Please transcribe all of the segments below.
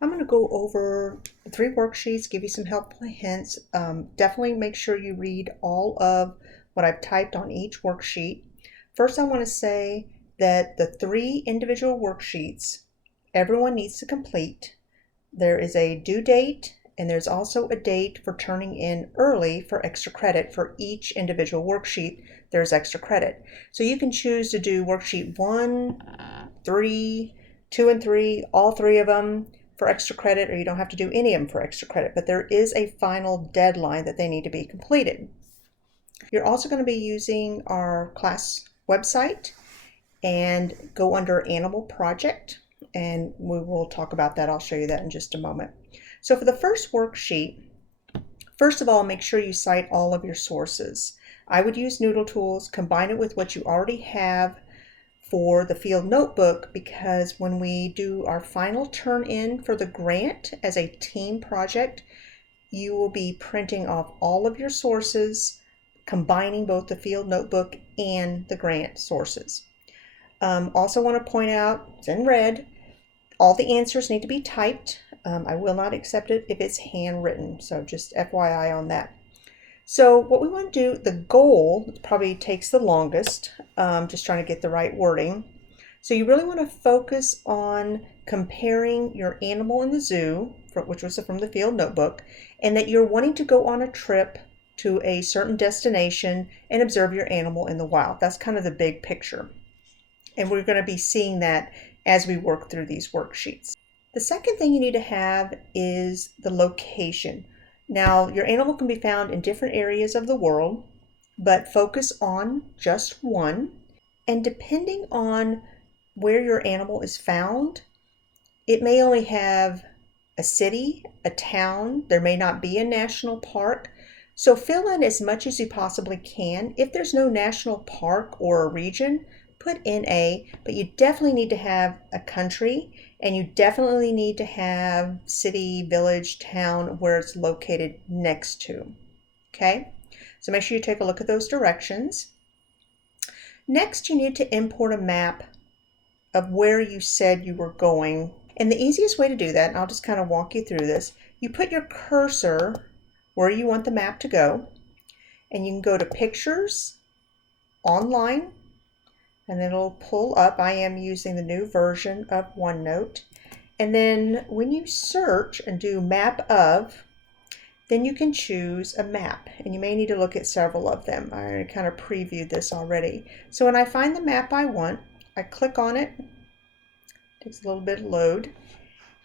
I'm going to go over 3 worksheets, give you some helpful hints. Definitely make sure you read all of what I've typed on each worksheet. First, I want to say that the 3 individual worksheets, everyone needs to complete. There is a due date, and there's also a date for turning in early for extra credit. For each individual worksheet, there's extra credit. So you can choose to do worksheet 1, 3, 2, and 3, all 3 of them for extra credit, or you don't have to do any of them for extra credit, but there is a final deadline that they need to be completed. You're also going to be using our class website and go under Animal Project, and we will talk about that. I'll show you that in just a moment. So for the first worksheet, first of all, make sure you cite all of your sources. I would use Noodle Tools, combine it with what you already have for the field notebook, because when we do our final turn in for the grant as a team project, you will be printing off all of your sources, combining both the field notebook and the grant sources. Also want to point out, it's in red, all the answers need to be typed. I will not accept it if it's handwritten, so just FYI on that. So what we want to do, the goal probably takes the longest, just trying to get the right wording. So you really want to focus on comparing your animal in the zoo, which was from the field notebook, and that you're wanting to go on a trip to a certain destination and observe your animal in the wild. That's kind of the big picture. And we're going to be seeing that as we work through these worksheets. The second thing you need to have is the location. Now, your animal can be found in different areas of the world, but focus on just one. And depending on where your animal is found, it may only have a city, a town, there may not be a national park. So fill in as much as you possibly can. If there's no national park or a region, put NA, but you definitely need to have a country, and you definitely need to have city, village, town where it's located next to. Okay, so make sure you take a look at those directions. Next, you need to import a map of where you said you were going. And the easiest way to do that, and I'll just kind of walk you through this, you put your cursor where you want the map to go, and you can go to Pictures, Online, and it'll pull up. I am using the new version of OneNote. And then when you search and do Map Of, then you can choose a map, and you may need to look at several of them. I kind of previewed this already. So when I find the map I want, I click on it. It takes a little bit to load.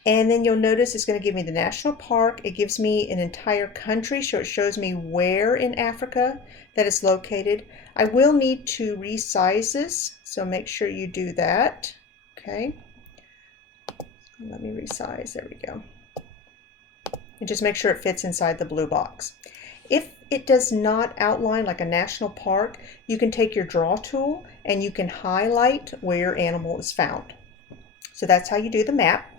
And then you'll notice it's going to give me the national park. It gives me an entire country, so it shows me where in Africa that it's located. I will need to resize this, so make sure you do that. Okay. Let me resize. There we go. And just make sure it fits inside the blue box. If it does not outline like a national park, you can take your draw tool and you can highlight where your animal is found. So that's how you do the map.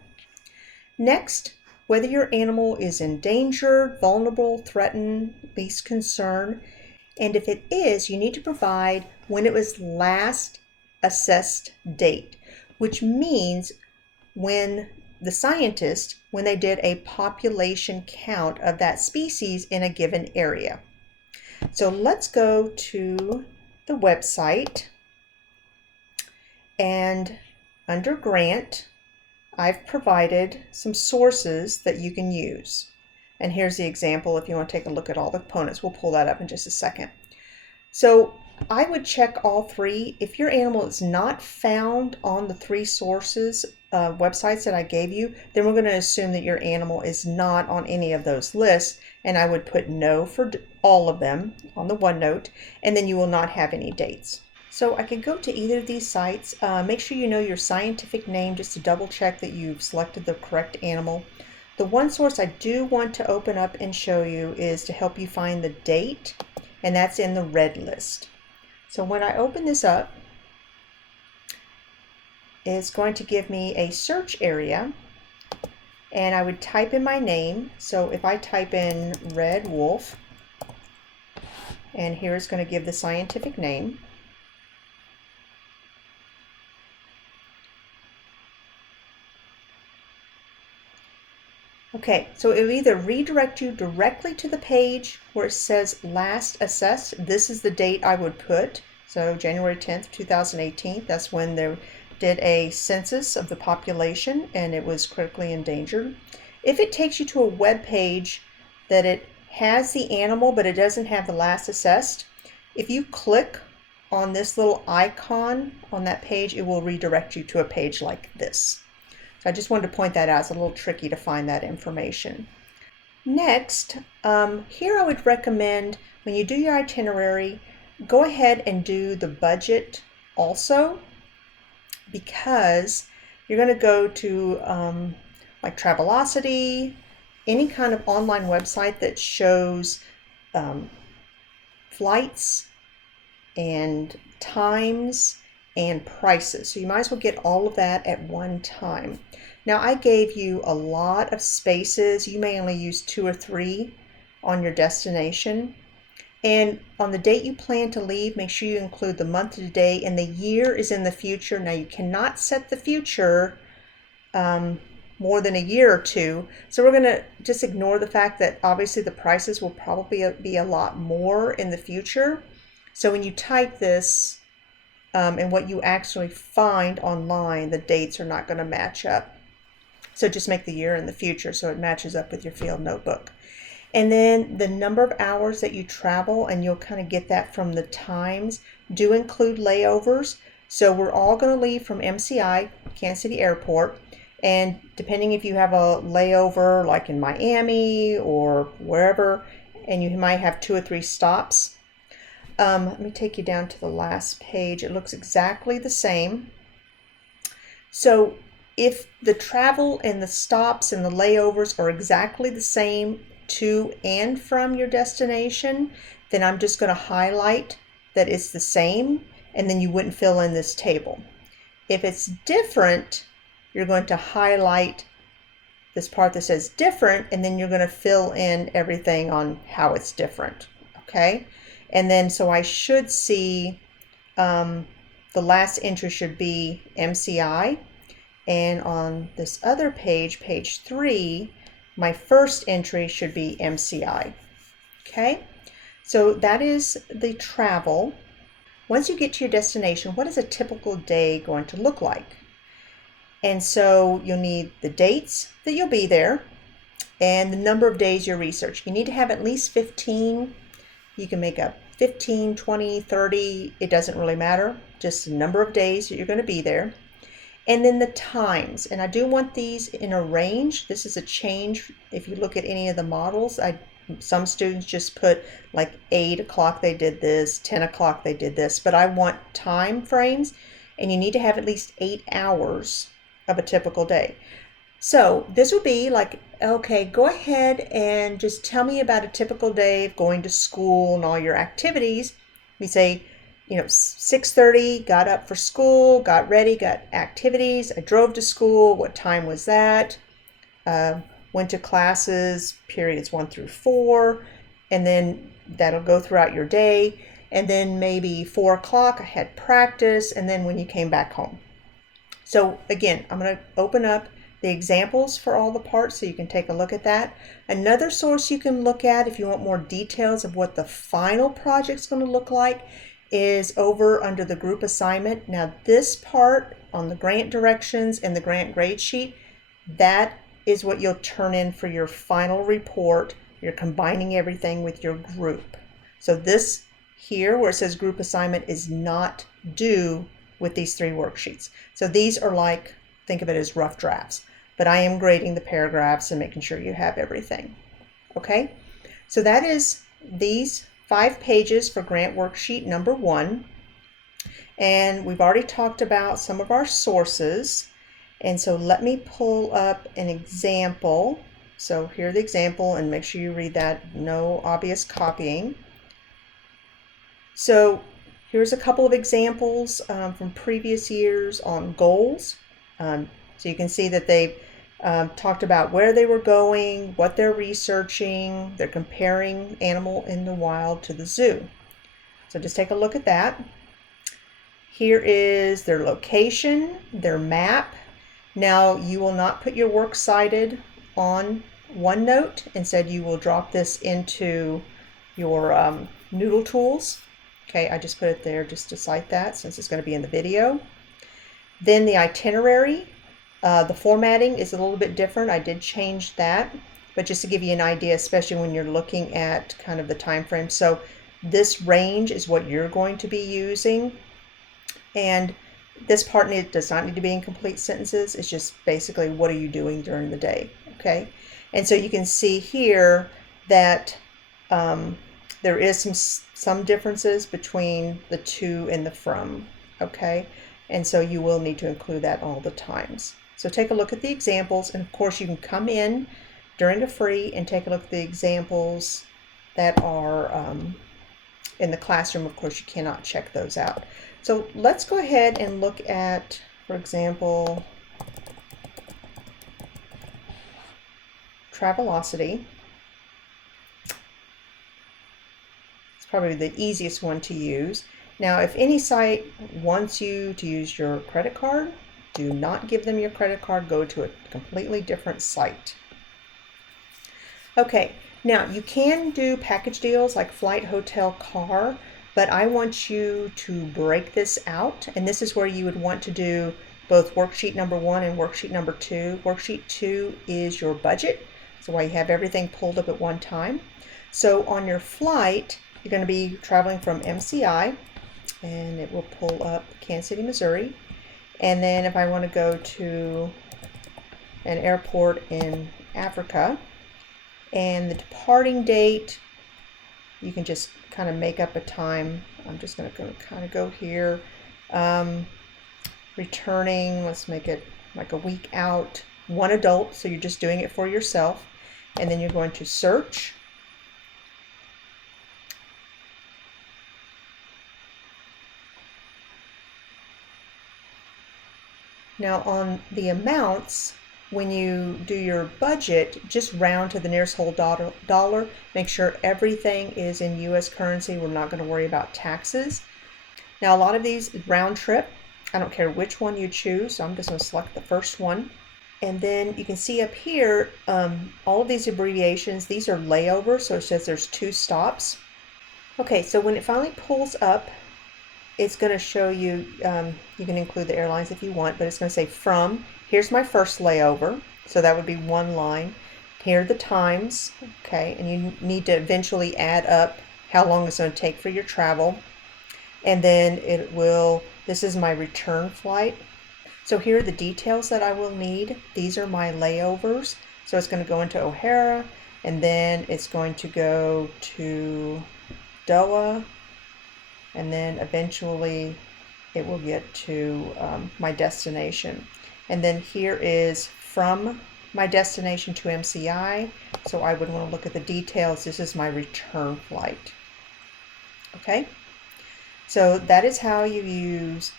Next, whether your animal is endangered, vulnerable, threatened, least concern, and if it is, you need to provide when it was last assessed date, which means when the scientists, when they did a population count of that species in a given area. So let's go to the website, and under grant, I've provided some sources that you can use. And here's the example if you want to take a look at all the components. We'll pull that up in just a second. So I would check all 3. If your animal is not found on the 3 sources, websites that I gave you, then we're going to assume that your animal is not on any of those lists, and I would put no for all of them on the OneNote, and then you will not have any dates. So I can go to either of these sites. Make sure you know your scientific name just to double check that you've selected the correct animal. The one source I do want to open up and show you is to help you find the date, and that's in the red list. So when I open this up, it's going to give me a search area, and I would type in my name. So if I type in red wolf, and here it's going to give the scientific name. Okay, so it will either redirect you directly to the page where it says last assessed. This is the date I would put. So January 10th, 2018, that's when they did a census of the population and it was critically endangered. If it takes you to a web page that it has the animal but it doesn't have the last assessed, if you click on this little icon on that page, it will redirect you to a page like this. So I just wanted to point that out. It's a little tricky to find that information. Next, here I would recommend when you do your itinerary, go ahead and do the budget also, because you're going to go to like Travelocity, any kind of online website that shows flights and times and prices. So you might as well get all of that at one time. Now I gave you a lot of spaces. You may only use 2 or 3 on your destination. And on the date you plan to leave, make sure you include the month to day, and the year is in the future. Now you cannot set the future more than a year or two. So we're going to just ignore the fact that obviously the prices will probably be a lot more in the future. So when you type this and what you actually find online, the dates are not going to match up. So just make the year in the future so it matches up with your field notebook. And then the number of hours that you travel, and you'll kind of get that from the times, do include layovers. So we're all going to leave from MCI, Kansas City Airport, and depending if you have a layover like in Miami or wherever, and you might have 2 or 3 stops. Let me take you down to the last page. It looks exactly the same. So if the travel and the stops and the layovers are exactly the same to and from your destination, then I'm just going to highlight that it's the same, and then you wouldn't fill in this table. If it's different, you're going to highlight this part that says different, and then you're going to fill in everything on how it's different. Okay? And then so I should see the last entry should be MCI, and on this other page, page 3, my first entry should be MCI. Okay, so that is the travel. Once you get to your destination, what is a typical day going to look like? And so you'll need the dates that you'll be there and the number of days you're researching. You need to have at least 15. You can make up 15, 20, 30. It doesn't really matter. Just the number of days that you're going to be there. And then the times, and I do want these in a range. This is a change. If you look at any of the models, some students just put like 8 o'clock they did this, 10 o'clock they did this, but I want time frames, and you need to have at least 8 hours of a typical day. So this would be like, okay, go ahead and just tell me about a typical day of going to school and all your activities. We say, 6:30, got up for school, got ready, got activities. I drove to school. What time was that? Went to classes, periods 1 through 4, and then that'll go throughout your day. And then maybe 4 o'clock, I had practice, and then when you came back home. So again, I'm going to open up the examples for all the parts so you can take a look at that. Another source you can look at if you want more details of what the final project's going to look like is over under the group assignment. Now this part on the grant directions and the grant grade sheet, that is what you'll turn in for your final report. You're combining everything with your group. So this here where it says group assignment is not due with these 3 worksheets. So these are like, think of it as rough drafts, but I am grading the paragraphs and making sure you have everything. Okay, so that is these 5 pages for grant worksheet number 1. And we've already talked about some of our sources. And so let me pull up an example. So here's the example, and make sure you read that, no obvious copying. So here's a couple of examples from previous years on goals. So you can see that they've talked about where they were going, what they're researching. They're comparing animal in the wild to the zoo. So just take a look at that. Here is their location, their map. Now you will not put your works cited on OneNote and said you will drop this into your Noodle Tools. Okay, I just put it there just to cite that since it's going to be in the video. Then the itinerary, the formatting is a little bit different. I did change that, but just to give you an idea, especially when you're looking at kind of the time frame. So this range is what you're going to be using. And this part does not need to be in complete sentences. It's just basically what are you doing during the day, okay? And so you can see here that there is some differences between the to and the from, okay? And so you will need to include that all the times. So take a look at the examples, and of course you can come in during the free and take a look at the examples that are in the classroom. Of course, you cannot check those out. So let's go ahead and look at, for example, Travelocity. It's probably the easiest one to use. Now, if any site wants you to use your credit card, do not give them your credit card. Go to a completely different site. Okay, now you can do package deals like flight, hotel, car, but I want you to break this out, and this is where you would want to do both worksheet number 1 and worksheet number 2. Worksheet 2 is your budget, so why you have everything pulled up at one time. So on your flight, you're going to be traveling from MCI, and it will pull up Kansas City, Missouri. And then if I want to go to an airport in Africa, and the departing date, you can just kind of make up a time. I'm just going to kind of go here. Returning, let's make it like a week out. 1 adult, so you're just doing it for yourself. And then you're going to search. Now on the amounts, when you do your budget, just round to the nearest whole dollar. Make sure everything is in US currency. We're not going to worry about taxes. Now a lot of these round trip, I don't care which one you choose, so I'm just going to select the first one. And then you can see up here, all of these abbreviations, these are layovers, so it says there's 2 stops. Okay, so when it finally pulls up, it's going to show you, you can include the airlines if you want, but it's going to say from, here's my first layover, so that would be 1 line. Here are the times, okay, and you need to eventually add up how long it's going to take for your travel. And then it will, this is my return flight. So here are the details that I will need. These are my layovers. So it's going to go into O'Hara, and then it's going to go to Doha, and then eventually it will get to my destination. And then here is from my destination to MCI, so I would want to look at the details. This is my return flight. Okay, so that is how you use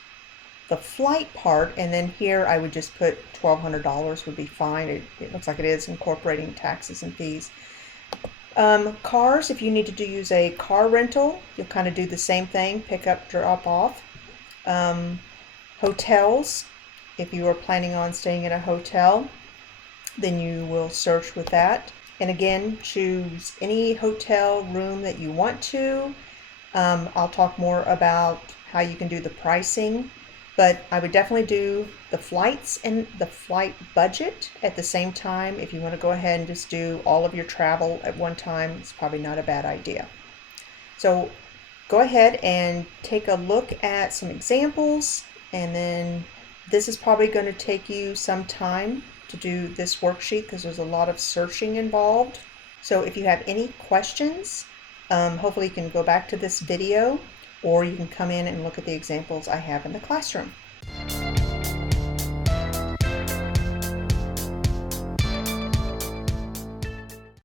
the flight part, and then here I would just put $1,200 would be fine. It looks like it is incorporating taxes and fees. Cars, if you need to use a car rental, you'll kind of do the same thing, pick up, drop off. Hotels, if you are planning on staying in a hotel, then you will search with that. And again, choose any hotel room that you want to. I'll talk more about how you can do the pricing, but I would definitely do the flights and the flight budget at the same time. If you want to go ahead and just do all of your travel at one time, it's probably not a bad idea. So go ahead and take a look at some examples, and then this is probably going to take you some time to do this worksheet because there's a lot of searching involved. So if you have any questions, hopefully you can go back to this video, or you can come in and look at the examples I have in the classroom.